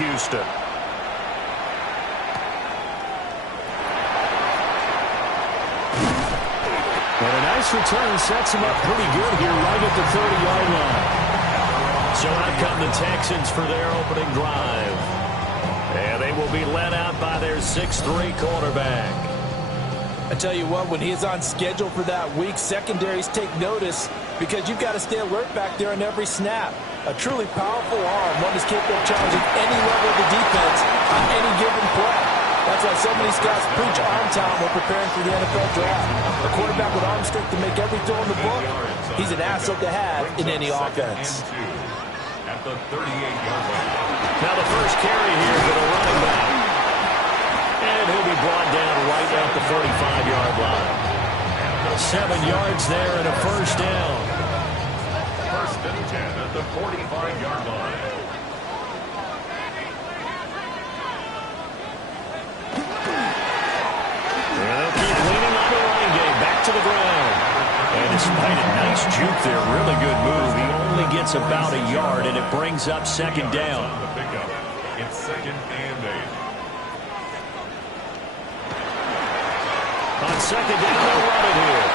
Houston. And a nice return sets him up pretty good here right at the 30-yard line. So out come the Texans for their opening drive. And they will be led out by their 6'3" quarterback. I tell you what, when he's on schedule for that week, secondaries take notice because you've got to stay alert back there on every snap. A truly powerful arm, one that's capable of challenging any level of the defense on any given play. That's why so many scouts preach arm talent when preparing for the NFL draft. A quarterback with arm strength to make every throw in the book, he's an asset to have in any offense. At the 38-yard line. Now the first carry here for the running back. And he'll be brought down right at the 45-yard line. 7 yards there and a first down. First and 10 at the 45-yard line. And they'll keep leaning on the running game. Back to the ground. And despite a nice juke there, really good move. He only gets about a yard, and it brings up second down. It's second and 8. On second down, they'll run it here.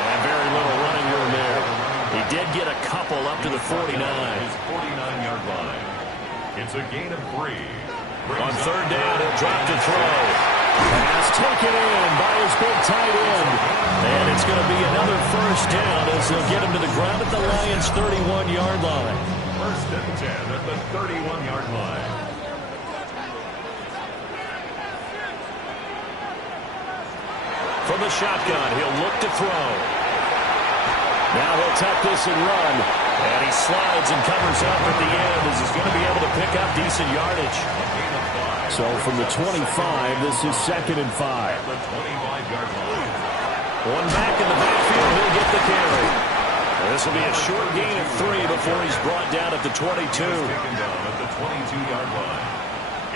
And very little running room there. He did get a couple up to the 49. His 49-yard line. It's a gain of 3. On third down, he'll drop to throw. Pass taken in by his big tight end. And it's going to be another first down as they'll get him to the ground at the Lions' 31-yard line. First and 10 at the 31-yard line. From the shotgun, he'll look to throw. Now he'll tuck this and run. And he slides and covers up at the end as he's going to be able to pick up decent yardage. So from the 25, this is second and 5. The 25-yard line. One back in the backfield, he'll get the carry. This will be a short gain of 3 before he's brought down at the 22. Taken down at the 22-yard line.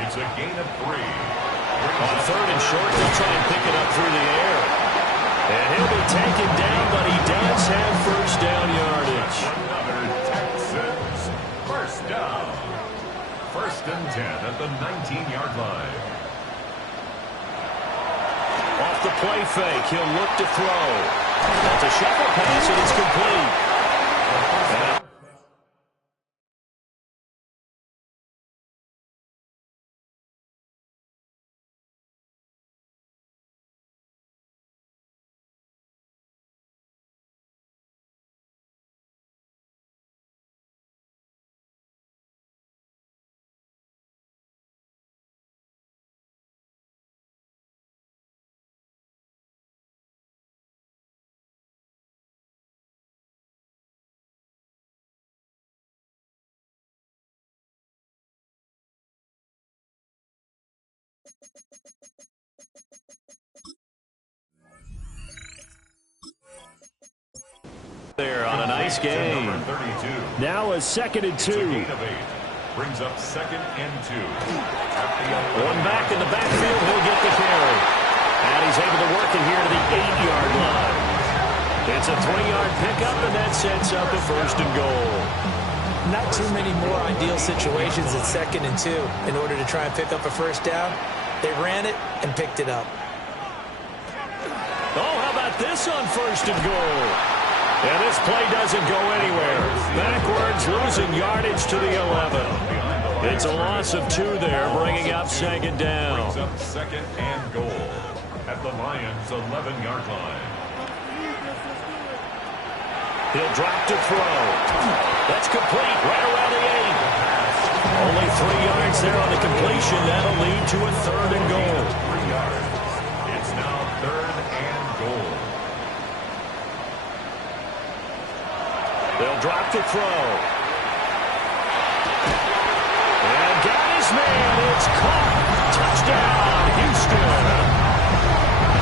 It's a gain of 3. On third and short, they'll try and pick it up through the air. And he'll be taken down, but he does have first down yardage. Another Texans first down. First and 10 at the 19-yard line. Off the play fake, he'll look to throw. That's a shuffle pass, and it's complete. There on a nice game. Now a second and 2. Brings up second and 2. One back in the backfield, he'll get the carry. And he's able to work it here to the 8-yard line. It's a 3-yard pickup, and that sets up a first and goal. Not too many more ideal situations at second and 2 in order to try and pick up a first down. They ran it and picked it up. Oh, how about this on first and goal? And this play doesn't go anywhere. Backwards, losing yardage to the 11. It's a loss of 2 there, bringing up second down. Brings up second and goal at the Lions' 11-yard line. He'll drop to throw. That's complete right around the 8. Only 3 yards there on the completion. That'll lead to a third and goal. 3 yards. It's now third and goal. They'll drop to throw. And got his man. It's caught. Touchdown, Houston.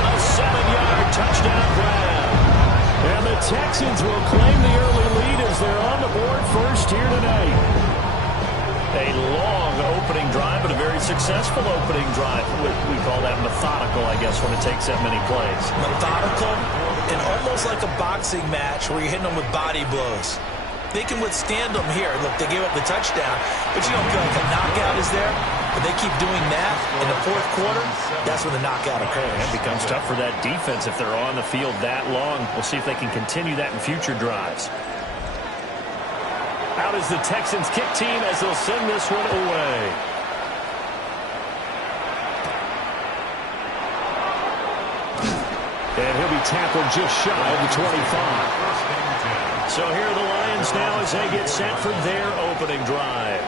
A 7-yard touchdown grab. And the Texans will claim the early lead as they're on the board first here tonight. A long opening drive, but a very successful opening drive. We call that methodical, I guess, when it takes that many plays. Methodical and almost like a boxing match where you're hitting them with body blows. they can withstand them here. Look, they gave up the touchdown, but you don't feel like a knockout is there. But they keep doing that in the fourth quarter, that's when the knockout occurs. It becomes tough for that defense if they're on the field that long. We'll see if they can continue that in future drives. Out is the Texans kick team as they'll send this one away. And he'll be tackled just shy of the 25. So here are the Lions now as they get set for their opening drive.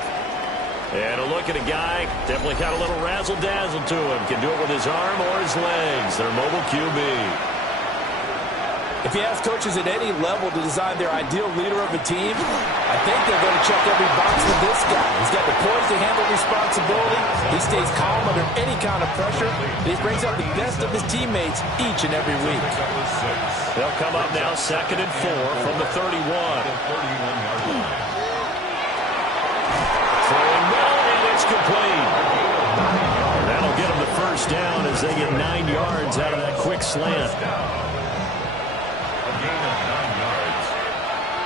And a look at a guy, definitely got a little razzle-dazzle to him. Can do it with his arm or his legs. Their mobile QB. If you ask coaches at any level to design their ideal leader of a team, I think they're going to check every box with this guy. He's got the poise to handle responsibility. He stays calm under any kind of pressure. He brings out the best of his teammates each and every week. They'll come up now 2nd and 4 from the 31. Throwing well, and it's complete. That'll get them the first down as they get 9 yards out of that quick slant. Gain of 9 yards.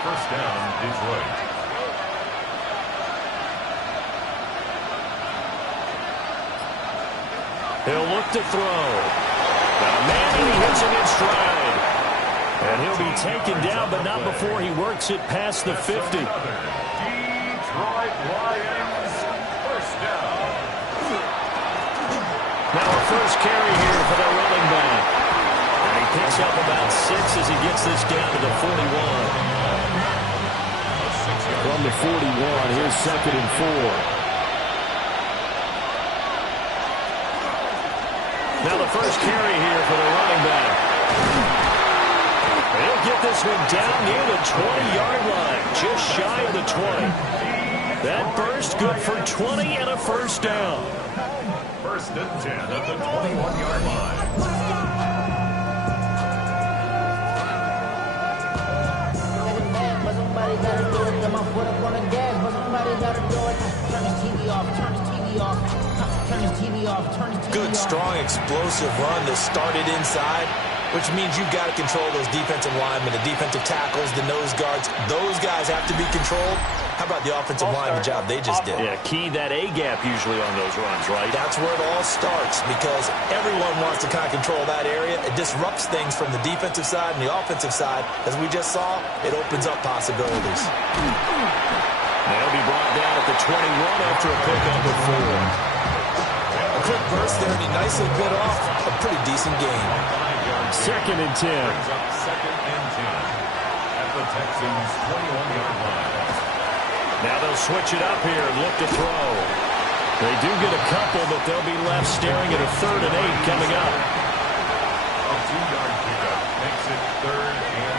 First down, Detroit. He'll look to throw. Now, man, he hits him in stride. And he'll be taken down, but not before he works it past the 50. Detroit Lions, first down. Now a first carry here for the running back. And he picks up about 6 as he gets this down to the 41. From the 41, here's 2nd and 4. Now the first carry here for the running back. He'll get this one down near the 20-yard line, just shy of the 20. That burst good for 20 and a first down. First and 10 at the 21-yard line. Somebody gotta do it. Got my foot up on the gas, but somebody gotta do it. Turn his TV off. Turn his TV off. Turn his TV off. Turn his TV off. Good, strong, explosive run that started inside, which means you've got to control those defensive linemen, the defensive tackles, the nose guards. Those guys have to be controlled. How about the offensive lineman job they just did? Yeah, key that A-gap usually on those runs, right? That's where it all starts because everyone wants to kind of control that area. It disrupts things from the defensive side and the offensive side. As we just saw, it opens up possibilities. They'll be brought down at the 21 after a pickup of 4. A quick burst there, and he nicely bit off a pretty decent gain. 2nd and 10. Brings up 2nd and 10 at the Texans' 21-yard line. Now they'll switch it up here and look to throw. They do get a couple, but they'll be left staring at a 3rd and 8 coming up. A 2-yard pickup makes it 3rd and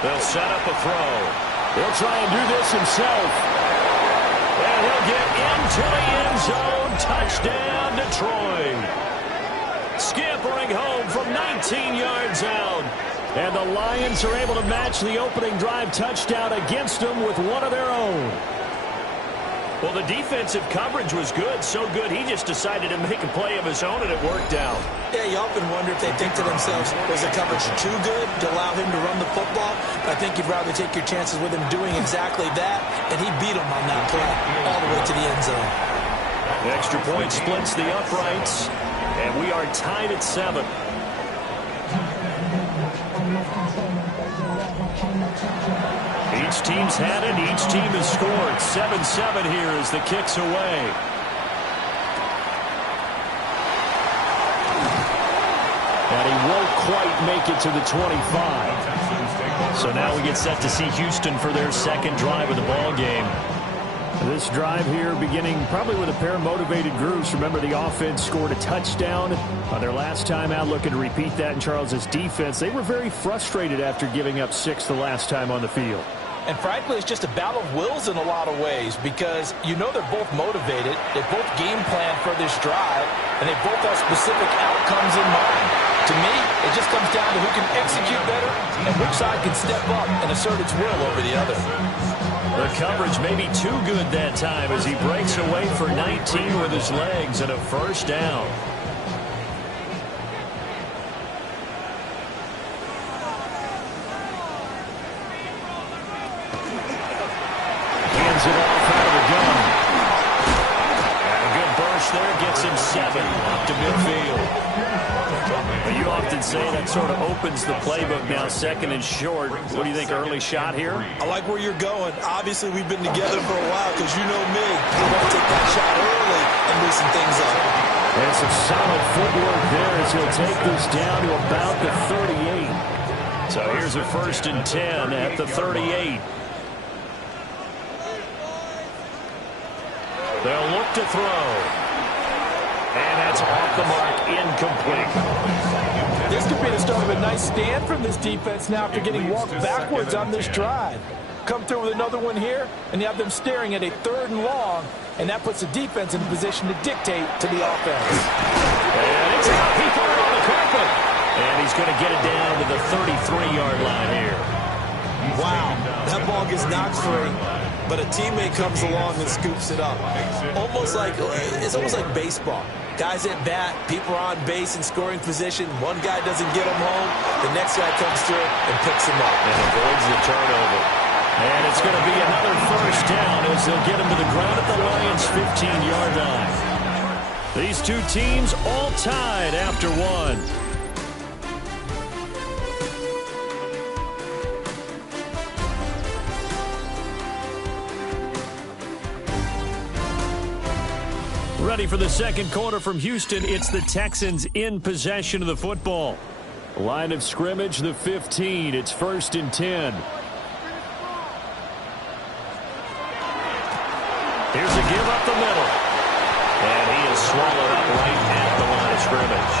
8. They'll set up a throw. He'll try and do this himself. And he'll get into the end zone. Touchdown, Detroit. Scampering home from 19 yards out. And the Lions are able to match the opening drive touchdown against them with one of their own. Well, the defensive coverage was good, so good he just decided to make a play of his own, and it worked out. Yeah, you often wonder if they think to themselves, was the coverage too good to allow him to run the football? I think you'd rather take your chances with him doing exactly that, and he beat him on that play all the way to the end zone. The extra point splits the uprights, and we are tied at 7. Each team's had it. Each team has scored. 7-7 here as the kick's away. And he won't quite make it to the 25. So now we get set to see Houston for their second drive of the ball game. This drive here beginning probably with a pair of motivated groups. Remember, the offense scored a touchdown on their last time out, looking to repeat that in Charles's defense. They were very frustrated after giving up 6 the last time on the field. And frankly, it's just a battle of wills in a lot of ways because you know they're both motivated, they both game plan for this drive, and they both have specific outcomes in mind. To me, it just comes down to who can execute better and which side can step up and assert its will over the other. The coverage may be too good that time as he breaks away for 19 with his legs and a first down. Fires it off out of the gun. And a good burst there gets him 7 up to midfield. But you often say that sort of opens the playbook now, 2nd and short. What do you think, early shot here? I like where you're going. Obviously, we've been together for a while because you know me. We're going to take that shot early and loosen things up. And some solid footwork there as he'll take this down to about the 38. So here's a 1st and 10 at the 38. They'll look to throw. And that's off the mark, incomplete. This could be the start of a nice stand from this defense now after getting walked backwards on this drive. Come through with another one here, and you have them staring at a 3rd and long, and that puts the defense in a position to dictate to the offense. And it's out. He put it on the carpet. And he's going to get it down to the 33-yard line here. Wow, that ball gets knocked free, but a teammate comes along and scoops it up. It's almost like baseball. Guys at bat, people are on base in scoring position. One guy doesn't get him home. The next guy comes through and picks him up. And avoids the turnover. And it's going to be another 1st down as they'll get him to the ground at the Lions' 15-yard line. These two teams all tied after 1. Ready for the 2nd quarter from Houston. It's the Texans in possession of the football. Line of scrimmage, the 15. It's 1st and 10. Here's a give up the middle. And he is swallowed up right at the line of scrimmage.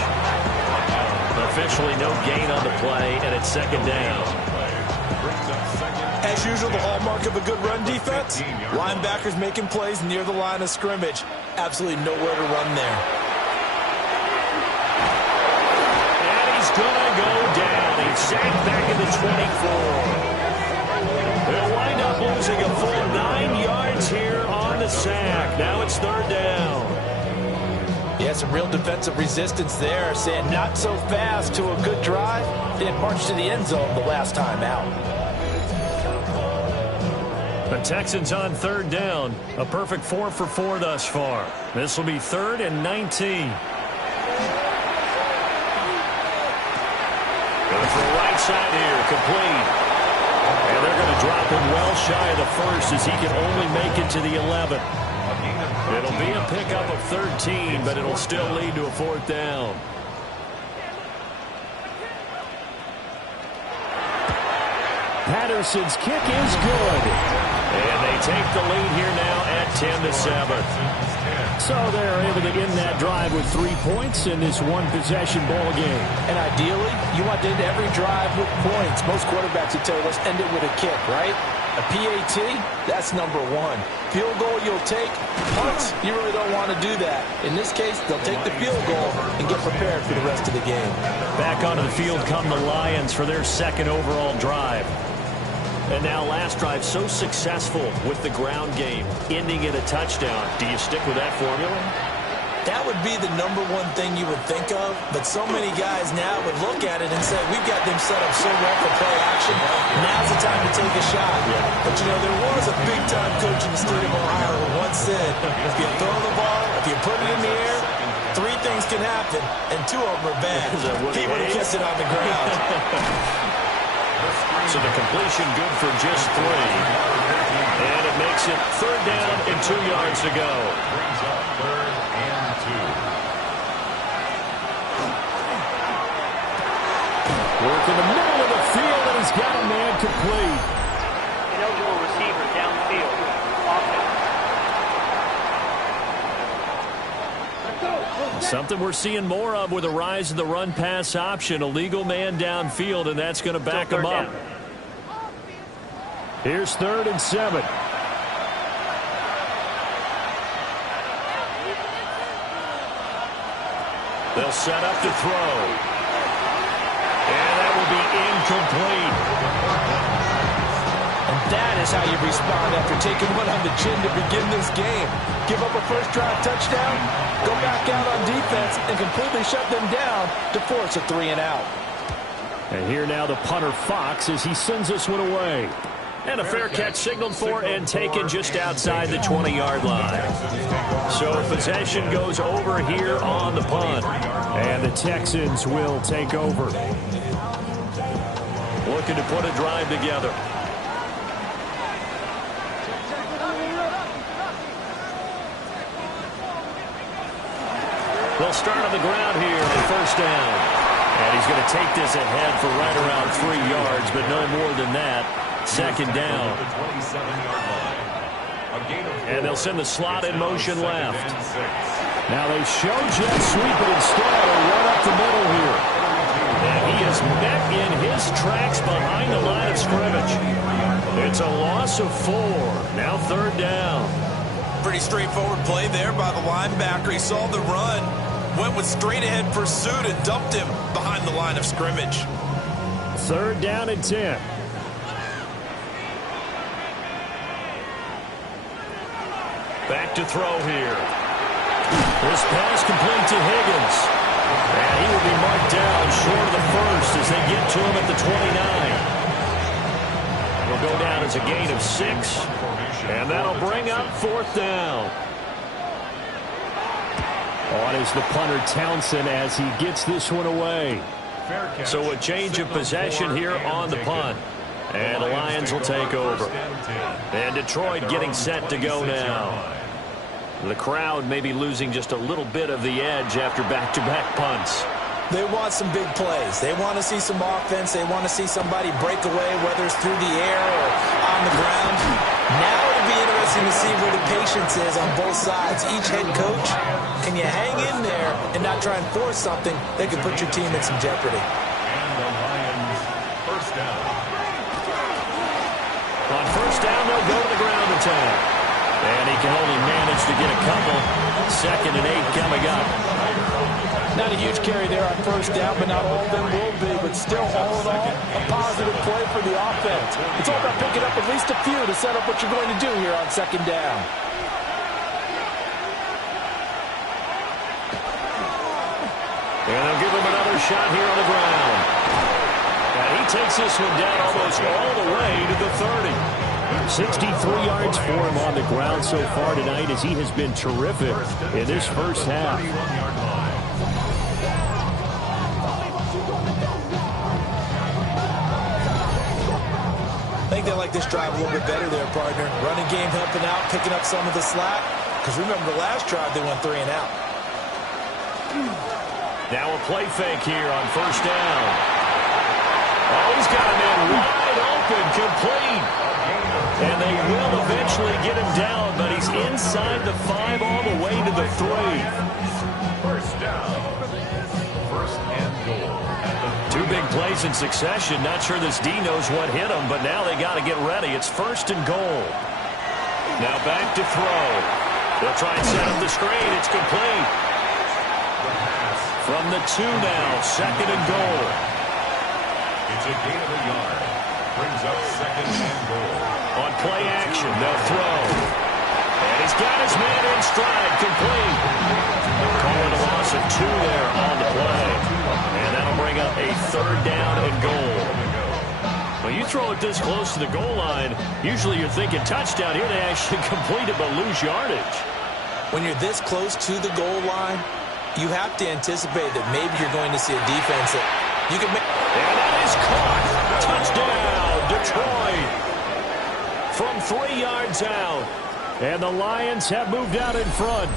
Officially no gain on the play, and it's 2nd down. As usual, the hallmark of a good run defense, linebackers making plays near the line of scrimmage. Absolutely nowhere to run there. And he's going to go down. He's sacked back at the 24. They'll wind up losing a full 9 yards here on the sack. Now it's 3rd down. Yeah, some real defensive resistance there, saying not so fast to a good drive. Didn't march to the end zone the last time out. The Texans on 3rd down. A perfect 4 for 4 thus far. This will be 3rd and 19. Going for a right side here, complete. And they're going to drop him well shy of the 1st as he can only make it to the 11. It'll be a pickup of 13, but it'll still lead to a 4th down. Patterson's kick is good. And they take the lead here now at 10-7. So they're able to end that drive with 3 points in this one-possession ball game. And ideally, you want to end every drive with points. Most quarterbacks would tell you, let's end it with a kick, right? A PAT, that's number 1. Field goal you'll take. Punts, you really don't want to do that. In this case, they'll take the field goal and get prepared for the rest of the game. Back onto the field come the Lions for their 2nd overall drive. And now last drive so successful with the ground game, ending in a touchdown. Do you stick with that formula? That would be the number 1 thing you would think of, but so mmany guys now would look at it and say, we've got them set up so well for play action. Now's the time to take a shot. Yeah. But, you know, there was a big-time coach in the state of Ohio who once said, if you throw the ball, if you put it in the air, 3 things can happen, and 2 of them are bad. He would have kissed it on the ground. So the completion good for just 3. And it makes it 3rd down and 2 yards to go. Brings up 3rd and 2. Work in the middle of the field, and he's got a man complete. Ineligible receiver downfield. Something we're seeing more of with the rise of the run-pass option. A legal man downfield, and that's going to back him up. Here's 3rd and 7. They'll set up to throw. And that will be incomplete. And that is how you respond after taking one on the chin to begin this game. Give up a first-drive touchdown, go back out on defense, and completely shut them down to force a 3-and-out. And here now the punter Fox as he sends this one away. And a fair catch signaled for and taken just outside the 20-yard line. So possession goes over here on the punt. And the Texans will take over. Looking to put a drive together. They'll start on the ground here on first down. And he's going to take this ahead for right around 3 yards, but no more than that. Second down. And they'll send the slot in motion left. Now they show jet sweep, but instead a run up the middle here. And he is met in his tracks behind the line of scrimmage. It's a loss of 4. Now third down. Pretty straightforward play there by the linebacker. He saw the run, went with straight-ahead pursuit, and dumped him behind the line of scrimmage. Third down and 10. Back to throw here. This pass complete to Higgins. And he will be marked down short of the first as they get to him at the 29. Will go down as a gain of 6. And that'll bring up fourth down. On is the punter Townsend as he gets this one away. So a change of possession here on the punt. And the Lions will take over. And Detroit getting set to go now. The crowd may be losing just a little bit of the edge after back-to-back punts. They want some big plays. They want to see some offense. They want to see somebody break away, whether it's through the air or on the ground. Now it'll be interesting to see where the patience is on both sides. Each head coach, can you hang in there and not try and force something that could put your team in some jeopardy? And the Lions, first down. On first down, they'll go to the ground attack. And he can only manage to get a couple. 2nd and 8 coming up. Not a huge carry there on first down, but not all of them will be. But still, all in all, a positive play for the offense. It's all about picking up at least a few to set up what you're going to do here on second down. And they'll give him another shot here on the ground. And he takes this one down almost all the way to the 30. 63 yards for him on the ground so far tonight as he has been terrific in this first half. I think they like this drive a little bit better there, partner. Running game helping out, picking up some of the slack. Because remember, the last drive, they went 3 and out. Now a play fake here on first down. Oh, he's got a man wide open, complete. And they will eventually get him down, but he's inside the 5 all the way to the 3. First down. First and goal. 2 big plays in succession. Not sure this D knows what hit him, but now they got to get ready. It's first and goal. Now back to throw. They'll try and set up the screen. It's complete. From the 2 now, 2nd and goal. It's a gain of a yard. Brings up 2nd and goal. On play action, they'll throw. And he's got his man in stride, complete. Call it a loss of 2 there on the play. And that'll bring up a 3rd down and goal. When you throw it this close to the goal line, usually you're thinking touchdown. Here they actually complete it but lose yardage. When you're this close to the goal line, you have to anticipate that maybe you're going to see a defense that you can make. And that is caught. Touchdown, Detroit. From 3 yards out. And the Lions have moved out in front.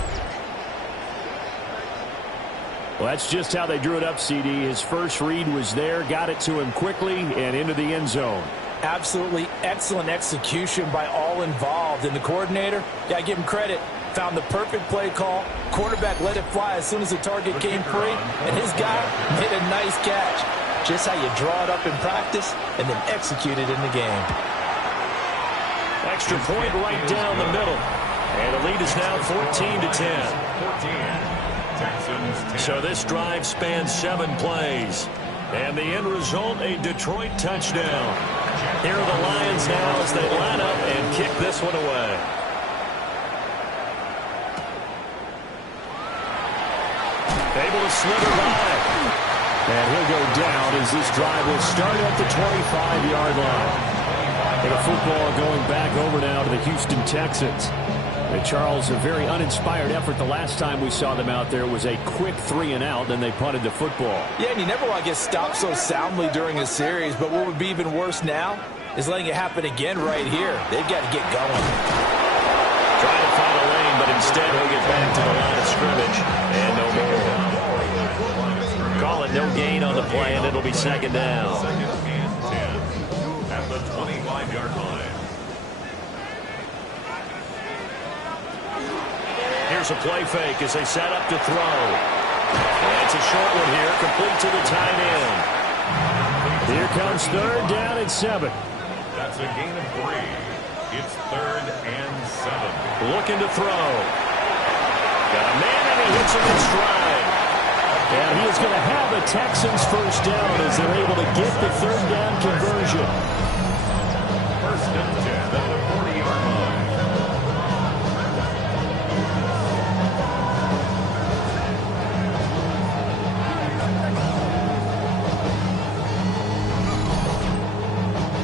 Well, that's just how they drew it up, CD. His first read was there, got it to him quickly, and into the end zone. Absolutely excellent execution by all involved. And the coordinator, got to give him credit, found the perfect play call. Quarterback let it fly as soon as the target came free, and his guy made a nice catch. Just how you draw it up in practice and then execute it in the game. Extra point right down the middle. And the lead is now 14-10. So this drive spans 7 plays. And the end result, a Detroit touchdown. Here are the Lions now as they line up and kick this one away. Able to slither by. And he'll go down as this drive will start at the 25-yard line. And a football going back over now to the Houston Texans. And Charles, a very uninspired effort. The last time we saw them out there was a quick 3-and-out, then they punted the football. Yeah, and you never want to get stopped so soundly during a series, but what would be even worse now is letting it happen again right here. They've got to get going. Trying to find a lane, but instead he'll get back to the line of scrimmage. And no more. Call it no gain on the play, and it'll be second down. Second and 10 at the 25-yard line. Here's a play fake as they set up to throw. And it's a short one here, complete to the tight end. Here comes third down and 7. That's a gain of 3. It's third and 7. Looking to throw. Got a man, and he hits him in stride. And he is going to have the Texans first down as they're able to get the third down conversion. First and 10 at the 40-yard line.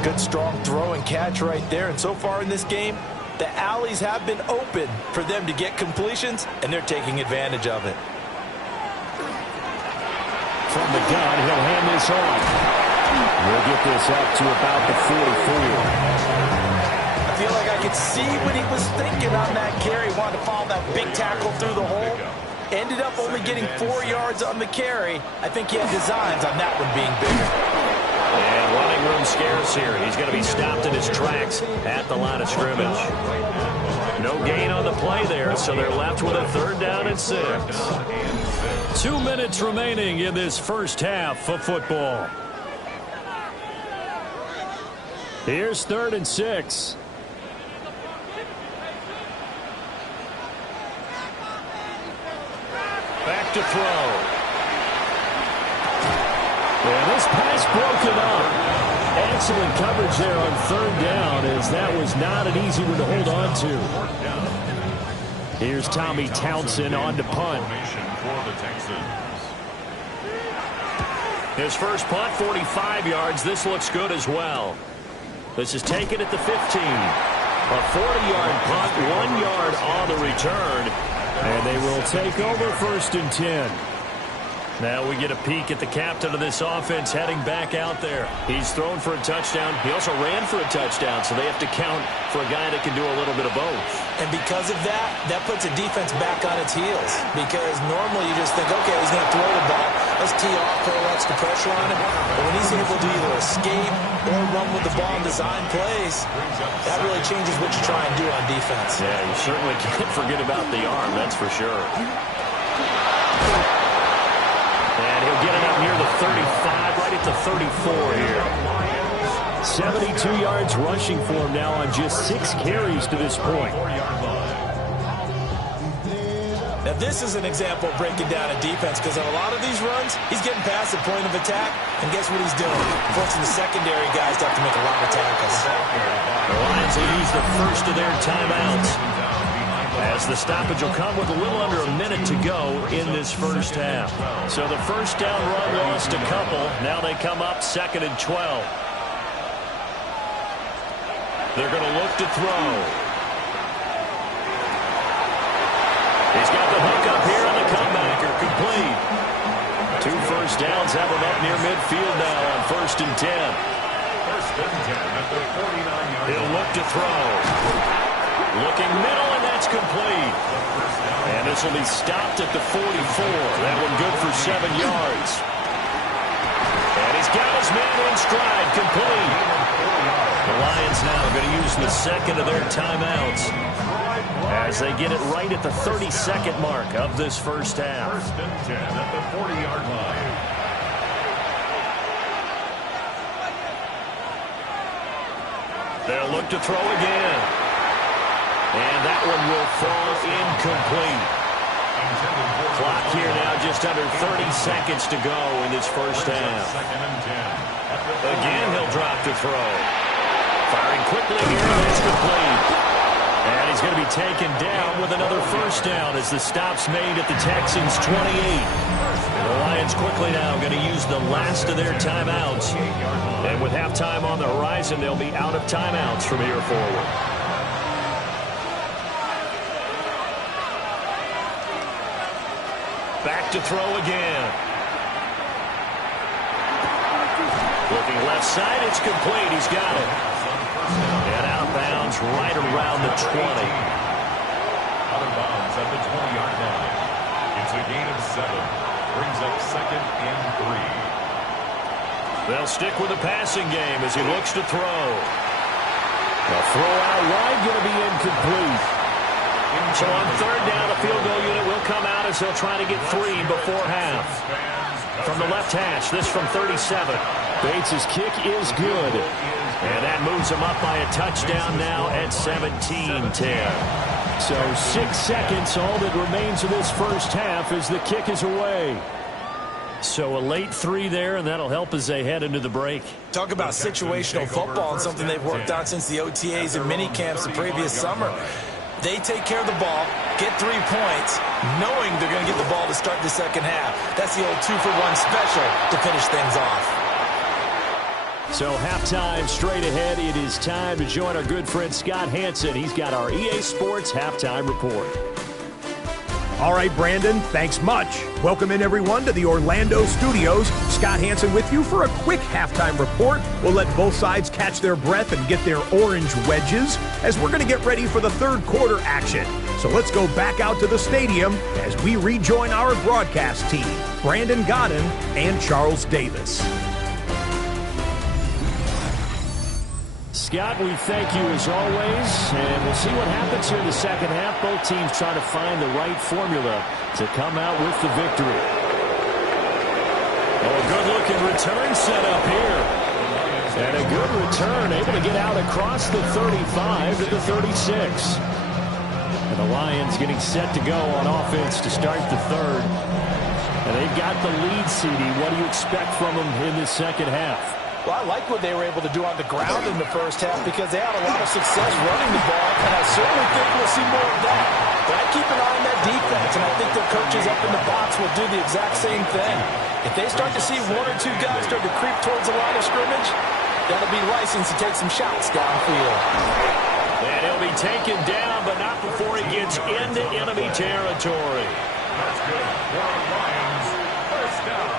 Good, strong throw and catch right there. And so far in this game, the alleys have been open for them to get completions, and they're taking advantage of it. From the gun, he'll hand this off. We'll get this up to about the 44. I feel like I could see what he was thinking on that carry. Wanted to follow that big tackle through the hole. Ended up only getting 4 yards on the carry. I think he had designs on that one being bigger. And running room scarce here. He's going to be stopped in his tracks at the line of scrimmage. No gain on the play there, so they're left with a third down and 6. 2 minutes remaining in this first half of football. Here's third and 6. Back to throw. And this pass broken up. Excellent coverage there on third down, as that was not an easy one to hold on to. Here's Tommy Townsend on to punt. His first punt, 45 yards. This looks good as well. This is taken at the 15. A 40-yard punt, 1 yard on the return. And they will take over first and 10. Now we get a peek at the captain of this offense heading back out there. He's thrown for a touchdown. He also ran for a touchdown, so they have to count for a guy that can do a little bit of both. And because of that, that puts a defense back on its heels. Because normally you just think, okay, he's going to throw the ball. Let's tee off, put extra pressure on him. But when he's able to either escape or run with the ball and design plays, that really changes what you try and do on defense. Yeah, you certainly can't forget about the arm, that's for sure. And he'll get it up near the 35, right at the 34 here. 72 yards rushing for him now on just 6 carries to this point. Now this is an example of breaking down a defense, because on a lot of these runs, he's getting past the point of attack, and guess what he's doing? Forcing the secondary guys to have to make a lot of tackles. The Lions will use the first of their timeouts, as the stoppage will come with a little under a minute to go in this first half. So the first down run lost a couple. Now they come up 2nd and 12. They're going to look to throw. He's got the hook up here on the comebacker, complete. 2 first downs have him up near midfield now on 1st and 10. First and 10 at the 49-yard line. He'll look to throw. Looking middle, and that's complete. And this will be stopped at the 44. That one good for 7 yards. And he's got his man in stride, complete. The Lions now going to use the second of their timeouts as they get it right at the 32nd mark of this first half. First and 10 at the 40-yard line. They'll look to throw again. And that one will fall incomplete. Clock here now just under 30 seconds to go in this first half. Again, he'll drop to throw. Firing quickly here, and it's complete. And he's going to be taken down with another first down as the stop's made at the Texans' 28. The Lions quickly now going to use the last of their timeouts. And with halftime on the horizon, they'll be out of timeouts from here forward. Back to throw again. Looking left side, it's complete. He's got it. And out of bounds right around the 20. Out of bounds at the 20-yard line. It's a gain of 7. Brings up 2nd and 3. They'll stick with the passing game as he looks to throw. The throw out wide going to be incomplete. So on third down, a field goal unit will come out as he'll try to get 3 before half. From the left hash, this from 37. Bates' kick is good. And that moves him up by a touchdown now at 17-10. So 6 seconds, all that remains of this first half as the kick is away. So a late 3 there, and that'll help as they head into the break. Talk about situational football and something they've worked on since the OTAs and mini camps the previous summer. They take care of the ball, get 3 points, knowing they're going to get the ball to start the second half. That's the old 2-for-1 special to finish things off. So halftime straight ahead. It is time to join our good friend Scott Hanson. He's got our EA Sports halftime report. All right, Brandon, thanks much. Welcome in, everyone, to the Orlando studios. Scott Hanson with you for a quick halftime report. We'll let both sides catch their breath and get their orange wedges as we're going to get ready for the third quarter action. So let's go back out to the stadium as we rejoin our broadcast team, Brandon Godden and Charles Davis. Scott, we thank you as always, and we'll see what happens here in the second half. Both teams trying to find the right formula to come out with the victory. Oh, a good-looking return set up here. And a good return, able to get out across the 35 to the 36. And the Lions getting set to go on offense to start the third. And they've got the lead, CD. What do you expect from them in this second half? Well, I like what they were able to do on the ground in the first half because they had a lot of success running the ball, and I certainly think we'll see more of that. But I keep an eye on that defense, and I think their coaches up in the box will do the exact same thing. If they start to see 1 or 2 guys start to creep towards the line of scrimmage, that'll be licensed to take some shots downfield. And he'll be taken down, but not before he gets into enemy territory. That's good. For Lions, first down.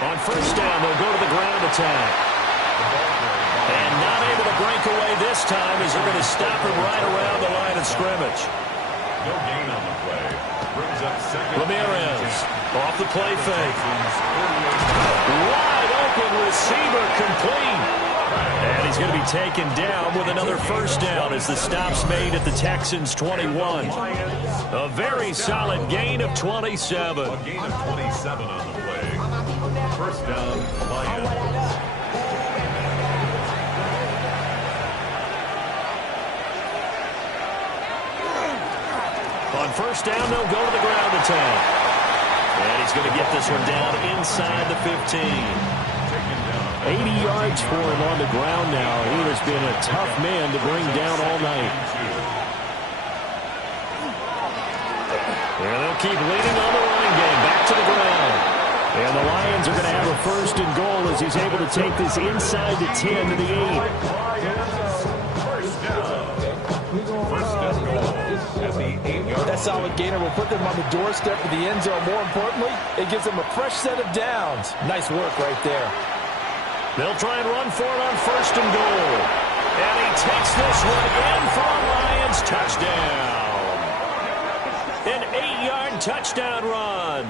On first down, they'll go to the ground attack. And not able to break away this time as they're going to stop him right around the line of scrimmage. No gain on the play. Brings up 2nd. Ramirez off the play fake. Wide open receiver complete. And he's going to be taken down with another first down as the stop's made at the Texans' 21. A very solid gain of 27. A gain of 27 on the play. First down, Lions. On first down, they'll go to the ground attack. And he's going to get this one down inside the 15. 80 yards for him on the ground now. He has been a tough man to bring down all night. And they'll keep leading on the running game. Back to the ground. And the Lions are going to have a first and goal as he's able to take this inside the 10 to the 8. That solid gainer will put them on the doorstep of the end zone. More importantly, it gives them a fresh set of downs. Nice work right there. They'll try and run for it on first and goal. And he takes this one in for a Lions touchdown. An 8-yard touchdown run.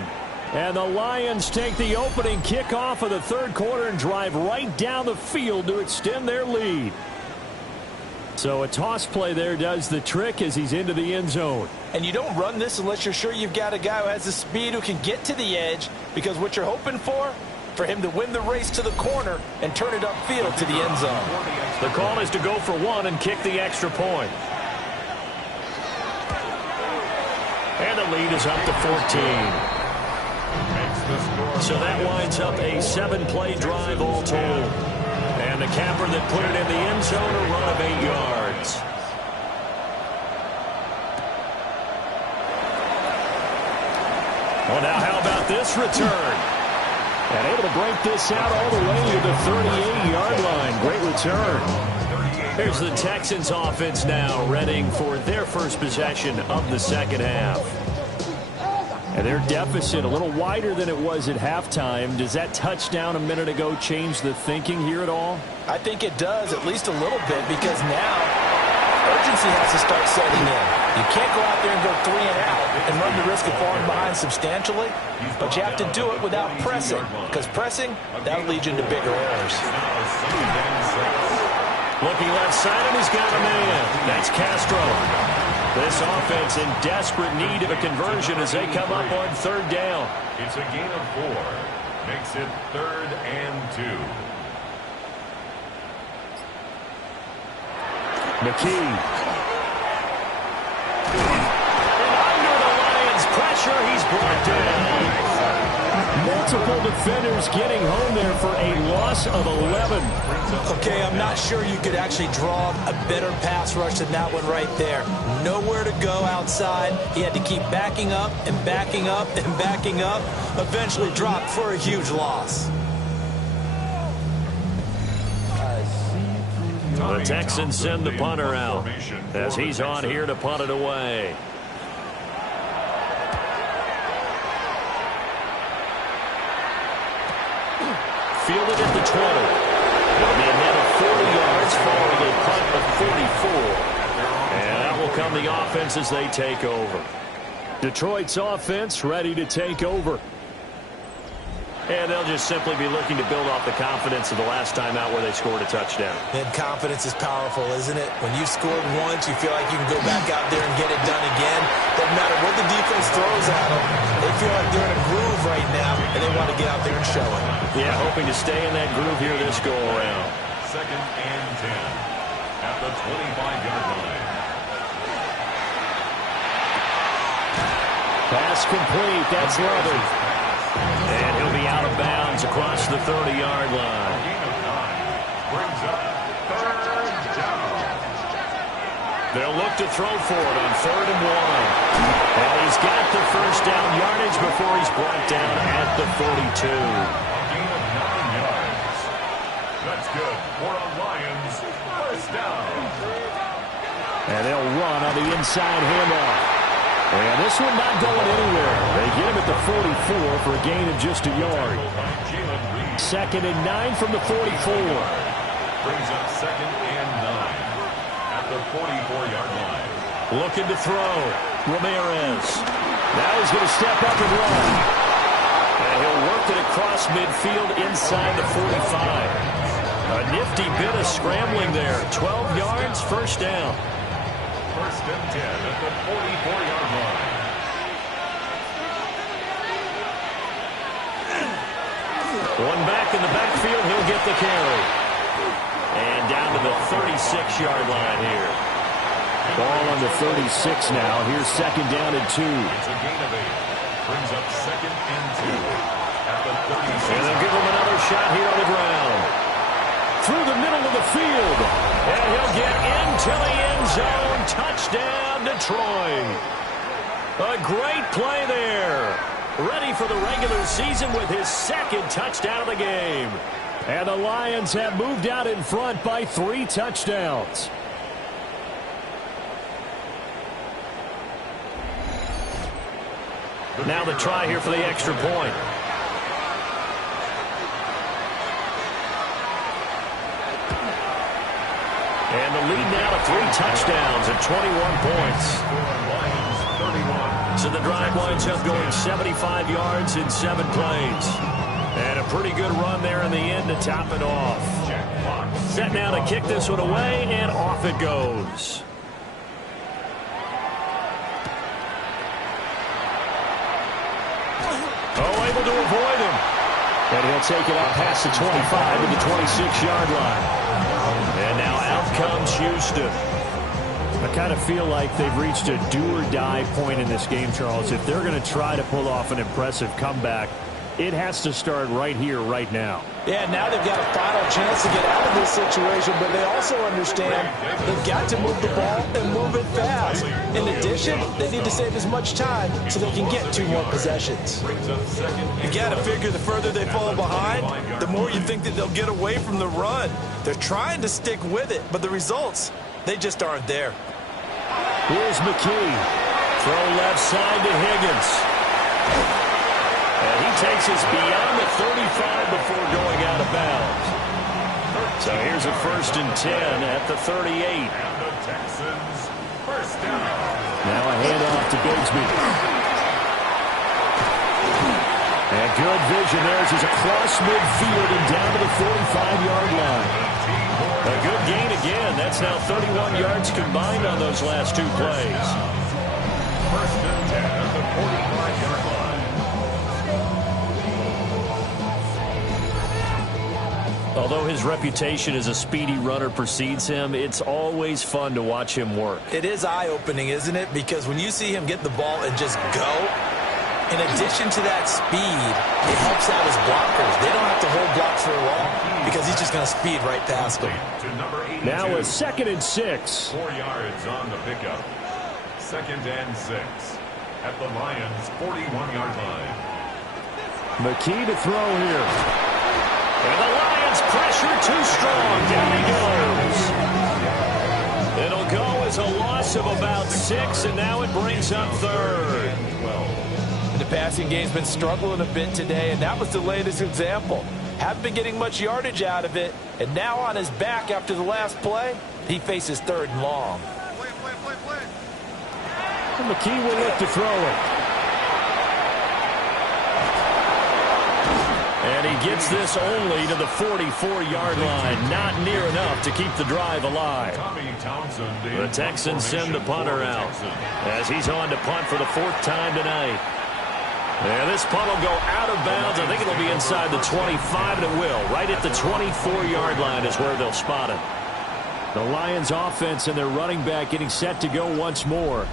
And the Lions take the opening kickoff of the third quarter and drive right down the field to extend their lead. So a toss play there does the trick as he's into the end zone. And you don't run this unless you're sure you've got a guy who has the speed who can get to the edge, because what you're hoping for him to win the race to the corner and turn it upfield to the end zone. The call is to go for 1 and kick the extra point. And the lead is up to 14. So that winds up a 7-play drive all told. And the capper that put it in the end zone, a run of 8 yards. Well, now how about this return? And able to break this out all the way to the 38-yard line. Great return. Here's the Texans offense now, readying for their first possession of the second half. And their deficit a little wider than it was at halftime. Does that touchdown a minute ago change the thinking here at all? I think it does, at least a little bit, because now urgency has to start setting in. You can't go out there and go 3 and out and run the risk of falling behind substantially, but you have to do it without pressing, because pressing, that'll lead you into bigger errors. Looking left side, and he's got a man. That's Castro. This offense in desperate need of a conversion as they come up on third down. It's a gain of 4. Makes it 3rd and 2. McKee. And under the Lions' pressure, he's brought down. Multiple defenders getting home there for a loss of 11. Okay, I'm not sure you could actually draw a better pass rush than that one right there. Nowhere to go outside. He had to keep backing up and backing up and backing up. Eventually dropped for a huge loss. The Texans send the punter out as he's on here to punt it away. Fielded at the 20. It'll be a net of 40 yards following a punt of 44. And that will come the offense as they take over. Detroit's offense ready to take over. And they'll just simply be looking to build off the confidence of the last time out where they scored a touchdown. And confidence is powerful, isn't it? When you've scored once, you feel like you can go back out there and get it done again. Doesn't matter what the defense throws at them. They feel like they're in a groove right now, and they want to get out there and show it. Yeah, hoping to stay in that groove here this go-around. 2nd and 10 at the 25-yard line. Pass complete. That's Leather. And he'll be out of bounds across the 30-yard line. Gain of 9 brings up 3rd down. They'll look to throw for it on 3rd and 1. And he's got the first down yardage before he's brought down at the 42. A gain of 9 yards. That's good for a Lions 1st down. And they'll run on the inside handoff. And this one not going anywhere. They get him at the 44 for a gain of just a yard. 2nd and 9 from the 44. Brings up 2nd and 9 at the 44-yard line. Looking to throw. Ramirez. Now he's going to step up and run. And he'll work it across midfield inside the 45. A nifty bit of scrambling there. 12 yards, 1st down. 1st and 10 at the 44-yard line. One back in the backfield, he'll get the carry. And down to the 36-yard line here. Ball on the 36 now. Here's 2nd down and 2. It's a gain of 8. Brings up 2nd and 2 at the 36. And they'll give him another shot here on the ground. Through the middle of the field. And he'll get into the end zone. Touchdown, Detroit. A great play there. Ready for the regular season with his 2nd touchdown of the game. And the Lions have moved out in front by 3 touchdowns. Now the try here for the extra point. And the lead now to 3 touchdowns and 21 points. So the drive winds up going 75 yards in 7 plays. And a pretty good run there in the end to top it off. Set now to kick this one away, and off it goes. Oh, able to avoid him. And he'll take it up past the 25 to the 26-yard line. And now out comes Houston. I kind of feel like they've reached a do-or-die point in this game, Charles. If they're going to try to pull off an impressive comeback, it has to start right here, right now. Yeah, now they've got a final chance to get out of this situation, but they also understand they've got to move the ball and move it fast. In addition, they need to save as much time so they can get 2 more possessions. You got to figure the further they fall behind, the more you think that they'll get away from the run. They're trying to stick with it, but the results, they just aren't there. Here's McKee. Throw left side to Higgins. And he takes us beyond the 35 before going out of bounds. So here's a 1st and 10 at the 38. And the Texans, first down. Now a handoff to Bigsby. And good vision there as he's across midfield and down to the 45-yard line. A good gain again. That's now 31 yards combined on those last 2 plays. First and 10 at the 45-yard line. Although his reputation as a speedy runner precedes him, it's always fun to watch him work. It is eye-opening, isn't it? Because when you see him get the ball and just go, in addition to that speed, it helps out his blockers. They don't have to hold blocks for long because he's just going to speed right past them. Now a 2nd and 6. 4 yards on the pickup. 2nd and 6 at the Lions' 41-yard line. McKee to throw here. And the Lions pressure too strong. Down he goes. It'll go as a loss of about 6, and now it brings up 3rd. The passing game's been struggling a bit today, and that was the latest example. Haven't been getting much yardage out of it, and now on his back after the last play, he faces 3rd and long. And McKee will look to throw it. And he gets this only to the 44-yard line. Not near enough to keep the drive alive. The Texans send the punter out as he's on to punt for the 4th time tonight. And this punt will go out of bounds. I think it'll be inside the 25, and it will. Right at the 24-yard line is where they'll spot it. The Lions offense and their running back getting set to go once more.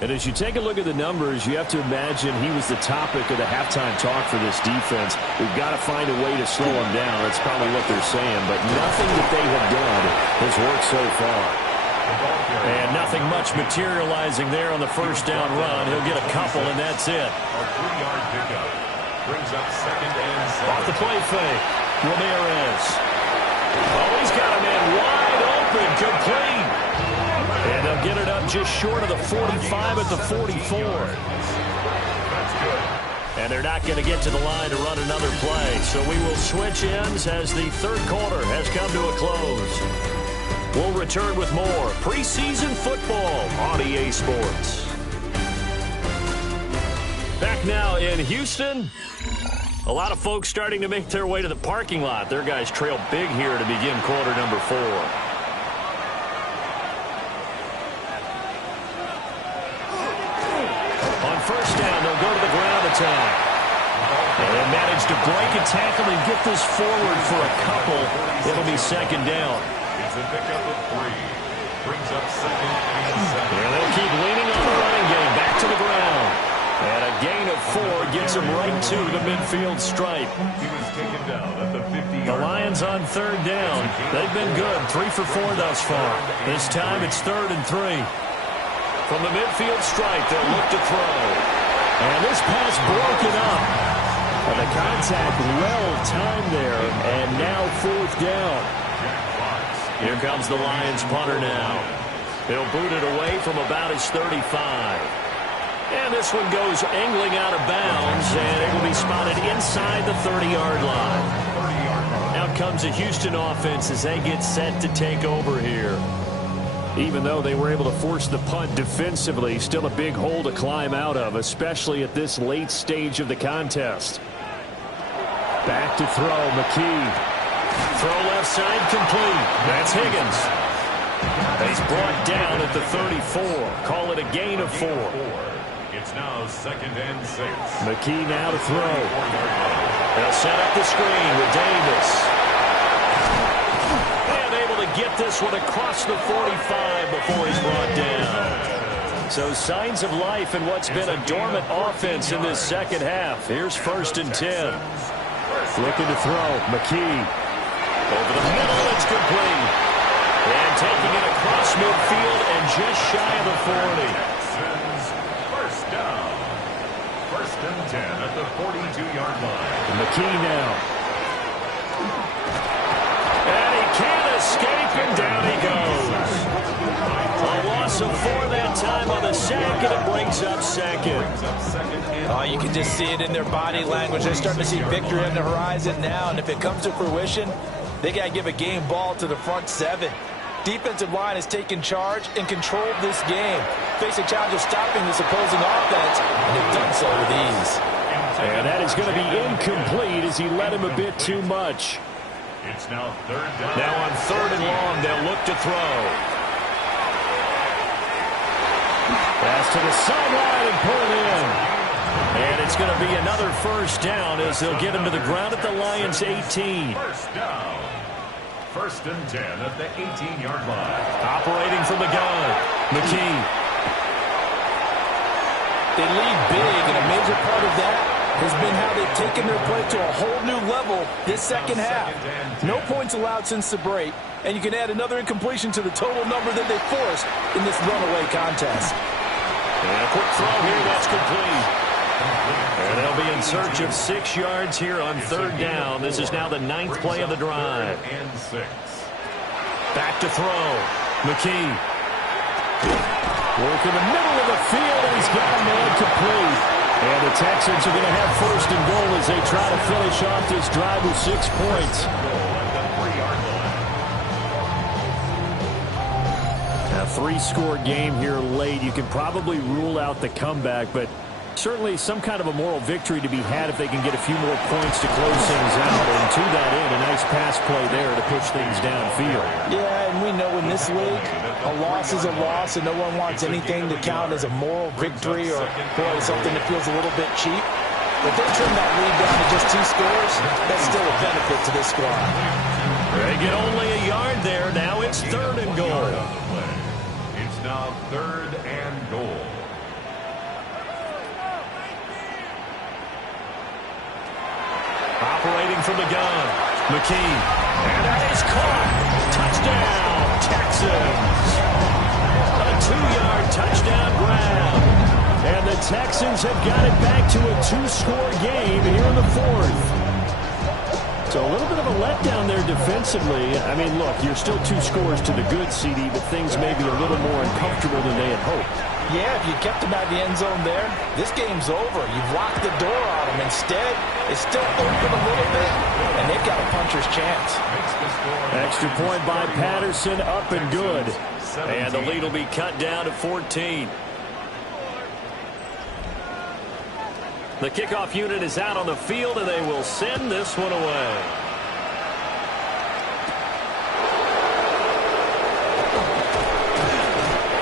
And as you take a look at the numbers, you have to imagine he was the topic of the halftime talk for this defense. We've got to find a way to slow him down. That's probably what they're saying. But nothing that they have done has worked so far. And nothing much materializing there on the 1st down run. He'll get a couple, and that's it. A 3-yard pickup brings up 2nd and 7. Off the play fake, Ramirez. Oh, he's got a man wide open, complete. And they'll get it up just short of the 45 at the 44. That's good. And they're not going to get to the line to run another play. So we will switch ends as the 3rd quarter has come to a close. We'll return with more preseason football on EA Sports. Back now in Houston. A lot of folks starting to make their way to the parking lot. Their guys trail big here to begin quarter number 4. On 1st down, they'll go to the ground attack. And they manage to break a tackle and get this forward for a couple. It'll be 2nd down. It's a pickup of 3. Brings up 2nd and 7. And they'll keep leaning on the running game. Back to the ground. And a gain of 4 gets them right to the midfield stripe. He was taken down at the 50-yard The Lions on 3rd down. They've been good. 3 for 4 thus far. This time it's 3rd and 3. From the midfield stripe, they'll look to throw. And this pass broken up. And the contact well timed there. And now 4th down. Here comes the Lions punter now. He'll boot it away from about his 35. And this one goes angling out of bounds, and it will be spotted inside the 30-yard line. Out comes the Houston offense as they get set to take over here. Even though they were able to force the punt defensively, still a big hole to climb out of, especially at this late stage of the contest. Back to throw, McKee. Throw left side complete. That's Higgins. He's brought down at the 34. Call it a gain of 4. It's now 2nd and 6. McKee now to throw. They'll set up the screen with Davis. And able to get this one across the 45 before he's brought down. So signs of life in what's been a dormant offense in this 2nd half. Here's 1st and 10. Looking to throw. McKee. Over the middle, it's complete. And taking it across midfield and just shy of the 40. Texans, first down. First and 10 at the 42-yard line. McKee now. And he can't escape, and down he goes. A loss of 4 that time on the sack, and it brings up second. Oh, you can just see it in their body language. They're starting to see victory on the horizon now, and if it comes to fruition, they got to give a game ball to the front 7. Defensive line has taken charge and controlled this game. Facing a challenge of stopping this opposing offense, and they've done so with ease. And that is going to be incomplete as he led him a bit too much. It's now third down. Now on 3rd and long, they'll look to throw. Pass to the sideline and pull it in. And it's going to be another first down as they'll get him to the ground at the Lions' 18. First down. First and 10 at the 18-yard line. Operating from the gun, McKee. They lead big, and a major part of that has been how they've taken their play to a whole new level this second half. No points allowed since the break, and you can add another incompletion to the total number that they forced in this runaway contest. And a quick throw here, that's complete. And they'll be in search of 6 yards here on 3rd down. This is now the 9th play of the drive. And 6. Back to throw. McKee. Work in the middle of the field, and he's got a man complete. And the Texans are going to have 1st and goal as they try to finish off this drive with 6 points. A 3-score game here late. You can probably rule out the comeback, but certainly some kind of a moral victory to be had if they can get a few more points to close things out. And to that end, a nice pass play there to push things downfield. Yeah, and we know in this league, a loss is a loss, and no one wants anything to count as a moral victory or, boy, something that feels a little bit cheap. But they trim that lead down to just 2 scores. That's still a benefit to this squad. They get only a yard there. Now it's 3rd and goal. It's now 3rd and goal. Operating from the gun, McKee. And that is caught. Touchdown, Texans. A 2-yard touchdown grab. And the Texans have got it back to a 2-score game here in the 4th. So a little bit of a letdown there defensively. I mean, look, you're still 2 scores to the good, CD, but things may be a little more uncomfortable than they had hoped. Yeah, if you kept them out of the end zone there, this game's over. You've locked the door on them. Instead, it's still open a little bit, and they've got a puncher's chance. Extra point by Patterson, up and good. And the lead will be cut down to 14. The kickoff unit is out on the field, and they will send this one away.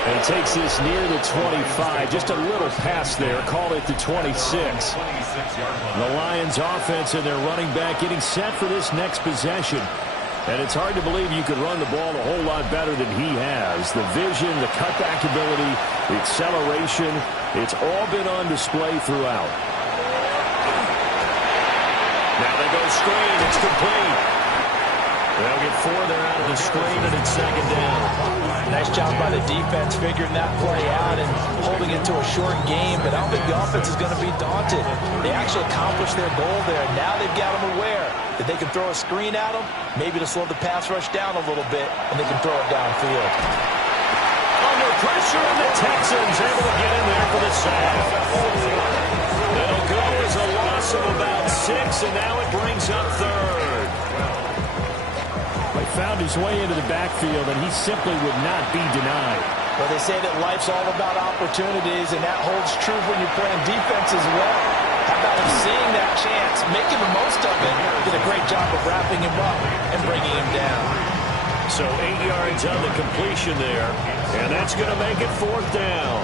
And he takes this near the 25. Just a little pass there. Call it the 26. The Lions offense and their running back getting set for this next possession. And it's hard to believe you could run the ball a whole lot better than he has. The vision, the cutback ability, the acceleration, it's all been on display throughout. Now they go screen. It's complete. They'll get 4 there out of the screen, and it's 2nd down. Nice job by the defense figuring that play out and holding it to a short game, but I don't think the offense is going to be daunted. They actually accomplished their goal there. Now they've got them aware that they can throw a screen at them, maybe to slow the pass rush down a little bit, and they can throw it downfield. Under pressure, and the Texans able to get in there for the sack. It'll go as a loss of about 6, and now it brings up 3rd. He found his way into the backfield, and he simply would not be denied. Well, they say that life's all about opportunities, and that holds true when you're playing defense as well. How about him seeing that chance, making the most of it, did a great job of wrapping him up and bringing him down. So 8 yards on the completion there, and that's going to make it 4th down.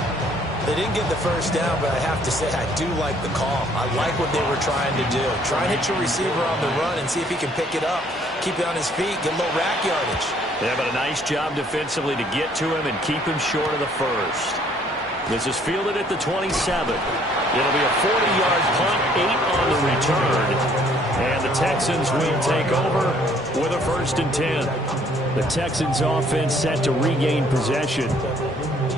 They didn't get the first down, but I have to say I do like the call. I like what they were trying to do. Try and hit your receiver on the run and see if he can pick it up. Keep it on his feet, get a little rack yardage. Yeah, but a nice job defensively to get to him and keep him short of the first. This is fielded at the 27. It'll be a 40-yard punt, 8 on the return. And the Texans will take over with a 1st and 10. The Texans offense set to regain possession.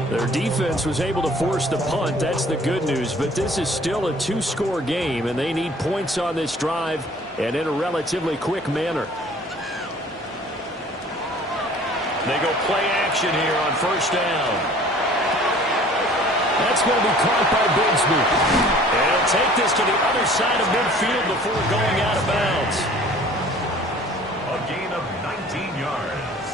Their defense was able to force the punt. That's the good news. But this is still a two-score game, and they need points on this drive and in a relatively quick manner. They go play action here on first down. That's going to be caught by Bigsby. And he'll take this to the other side of midfield before going out of bounds. A gain of 19 yards.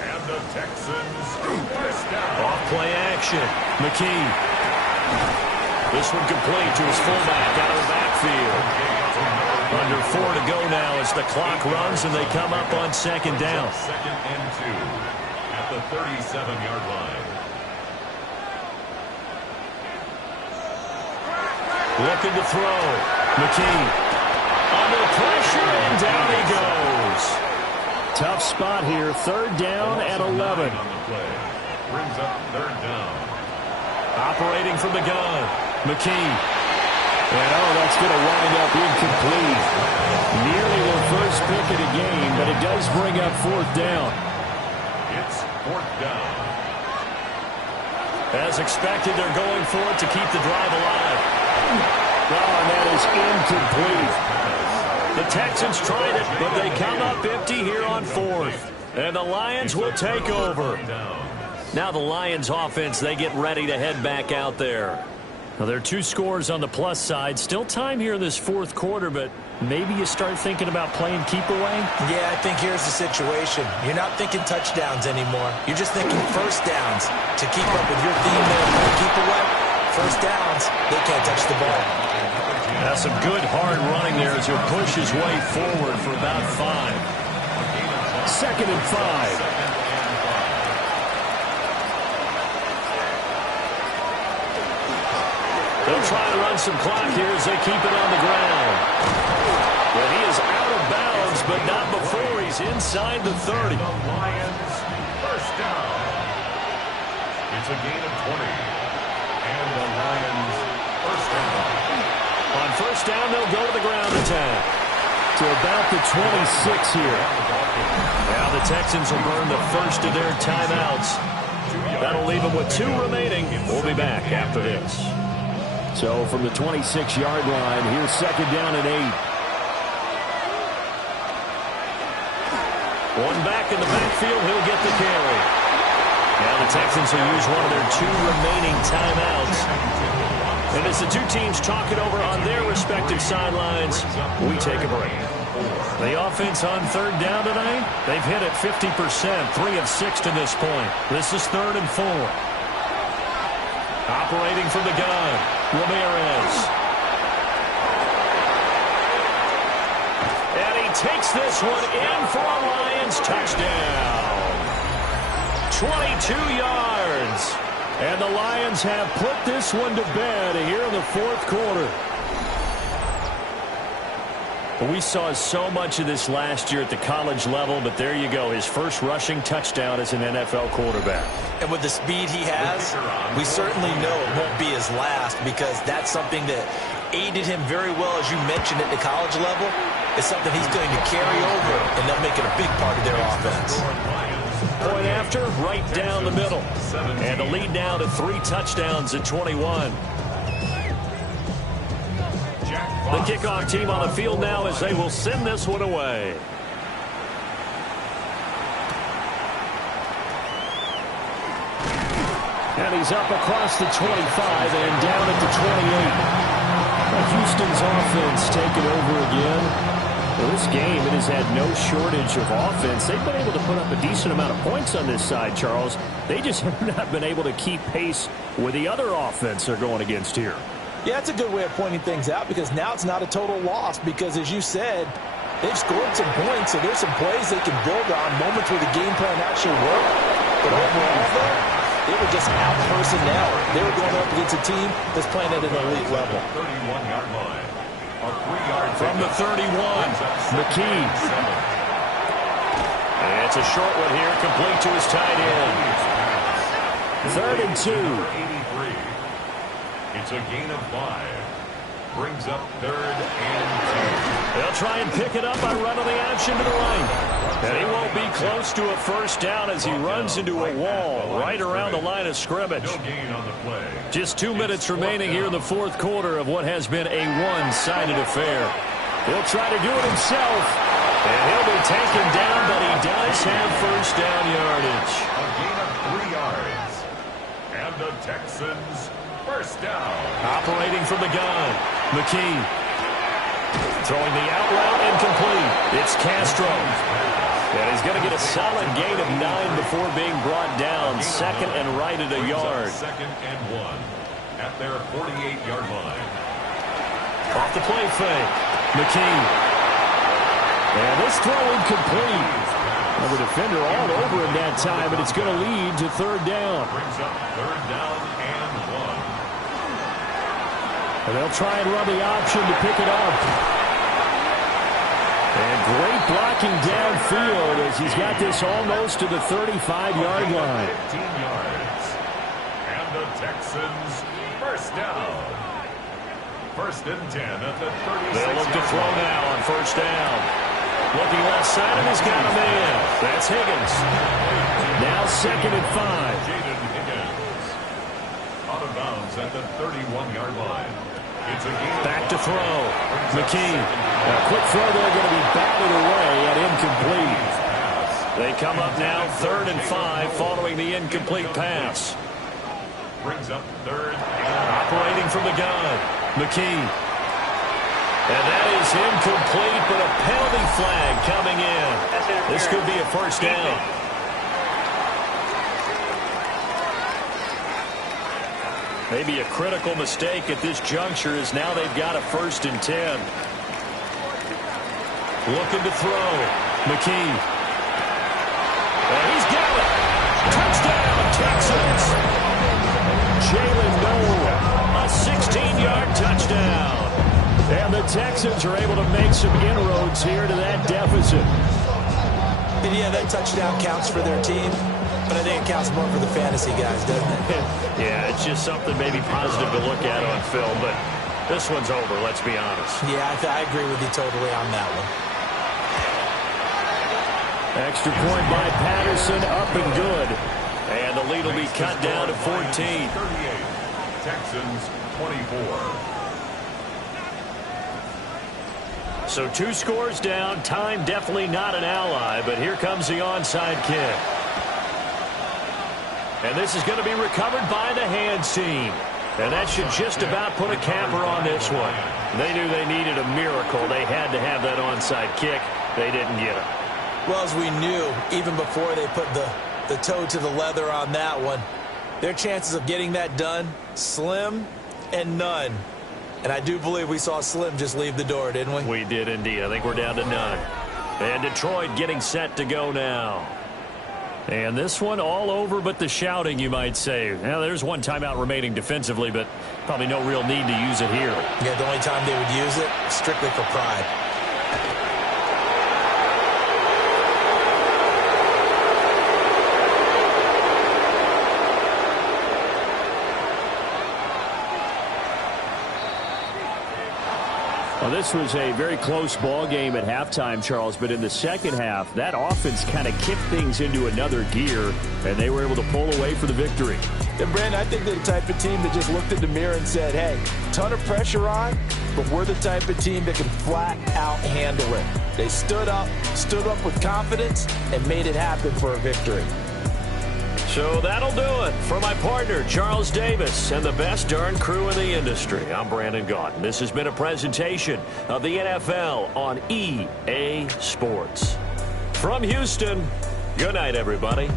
And the Texans first down. Off play action. McKee. This one complete to his fullback out of the backfield. Under 4 to go now as the clock runs and they come up on second down. Second and 2 at the 37-yard line. Looking to throw. McKee. Under pressure and down he goes. Tough spot here. Third down at 11. On the play. Brings up third down. Operating from the gun. McKee. And, that's going to wind up incomplete. Nearly their first pick of the game, but it does bring up fourth down. It's fourth down. As expected, they're going for it to keep the drive alive. And that is incomplete. The Texans tried it, but they come up empty here on fourth. And the Lions will take over. Now the Lions offense, they get ready to head back out there. Now, there are 2 scores on the plus side. Still time here in this fourth quarter, but maybe you start thinking about playing keep away? Yeah, I think here's the situation. You're not thinking touchdowns anymore. You're just thinking first downs. To keep up with your theme there, playing keep away, first downs, they can't touch the ball. That's some good hard running there as he'll push his way forward for about 5. Second and 5. They'll try to run some clock here as they keep it on the ground. Well, he is out of bounds, but not before he's inside the 30. The Lions first down. It's a gain of 20. And the Lions first down. On first down, they'll go to the ground attack. To about the 26 here. Now the Texans will burn the first of their timeouts. That'll leave them with 2 remaining. We'll be back after this. So from the 26-yard line, here's second down and 8. One back in the backfield, he'll get the carry. Now the Texans will use one of their 2 remaining timeouts. And as the 2 teams talk it over on their respective sidelines, we take a break. The offense on third down tonight, they've hit it 50%, 3 of 6 to this point. This is 3rd and 4. Operating from the gun, Ramirez. And he takes this one in for a Lions touchdown. 22 yards. And the Lions have put this one to bed here in the fourth quarter. We saw so much of this last year at the college level, but there you go. His first rushing touchdown as an NFL quarterback. And with the speed he has, we certainly know it won't be his last, because that's something that aided him very well, as you mentioned, at the college level. It's something he's going to carry over, and they'll make it a big part of their offense. Point after, right down the middle. And the lead now to 3 touchdowns at 21. The kickoff team on the field now as they will send this one away. And he's up across the 25 and down at the 28. Houston's offense taking over again. Well, this game, it has had no shortage of offense. They've been able to put up a decent amount of points on this side, Charles. They just have not been able to keep pace with the other offense they're going against here. Yeah, it's a good way of pointing things out, because now it's not a total loss, because as you said, they've scored some points, so there's some plays they can build on, moments where the game plan actually worked. But overall, though, they were just out personnel. They were going up against a team that's playing at an elite level. 31-yard line. From the 31, McKee. And it's a short one here, complete to his tight end. 3rd and 2. It's a gain of 5. Brings up 3rd and 2. They'll try and pick it up by running the option to the right. And he won't be close to a first down as he runs into a wall right around the line of scrimmage. No gain on the play. Just 2 minutes remaining here in the fourth quarter of what has been a one-sided affair. He'll try to do it himself. And he'll be taken down, but he does have first down yardage. A gain of 3 yards. And the Texans first down. Operating from the gun, McKee. Throwing the out route incomplete. It's Castro. And he's going to get a solid gain of 9 before being brought down. Second and right at a yard. 2nd and 1 at their 48-yard line. Off the play fake. McKee. And this throw incomplete. Well, the defender all over him that time, but it's going to lead to third down. Brings up 3rd down and 1. And they'll try and run the option to pick it up. And great blocking downfield as he's got this almost to the 35-yard line. 15 yards. And the Texans first down. 1st and 10 at the 36. They'll look to throw now on first down. Looking left side, and he's got him in. That's Higgins. Now 2nd and 5. Jaden Higgins. Out of bounds at the 31-yard line. It's a gain. Back to throw. McKee. A quick throw there going to be batted away and incomplete. They come up now 3rd and 5 following the incomplete pass. Brings up 3rd and Operating from the gun. McKee. And that is incomplete, but a penalty flag coming in. This could be a first down. Maybe a critical mistake at this juncture as now they've got a 1st and 10. Looking to throw. McKee. And he's got it. Touchdown, Texans. Jalen Noel, a 16-yard touchdown. And the Texans are able to make some inroads here to that deficit. And yeah, that touchdown counts for their team, but I think it counts more for the fantasy guys, doesn't it? Yeah, it's just something maybe positive to look at on film, but this one's over, let's be honest. Yeah, I agree with you totally on that one. Extra point by Patterson, up and good. And the lead will be cut down to 14. 38. Texans 24. So 2 scores down. Time definitely not an ally, but here comes the onside kick. And this is going to be recovered by the hands team. And that should just about put a capper on this one. They knew they needed a miracle. They had to have that onside kick. They didn't get it. Well, as we knew, even before they put the toe to the leather on that one, their chances of getting that done, slim and none. And I do believe we saw Slim just leave the door, didn't we? We did indeed. I think we're down to none. And Detroit getting set to go now. And this one all over but the shouting, you might say. Now, there's one timeout remaining defensively, but probably no real need to use it here. Yeah, the only time they would use it, strictly for pride. Well, this was a very close ball game at halftime, Charles, but in the second half, that offense kind of kicked things into another gear, and they were able to pull away for the victory. And, Brandon, I think they're the type of team that just looked in the mirror and said, hey, ton of pressure on, but we're the type of team that can flat out handle it. They stood up with confidence, and made it happen for a victory. So that'll do it for my partner, Charles Davis, and the best darn crew in the industry. I'm Brandon Gaudin. This has been a presentation of the NFL on EA Sports. From Houston, good night, everybody.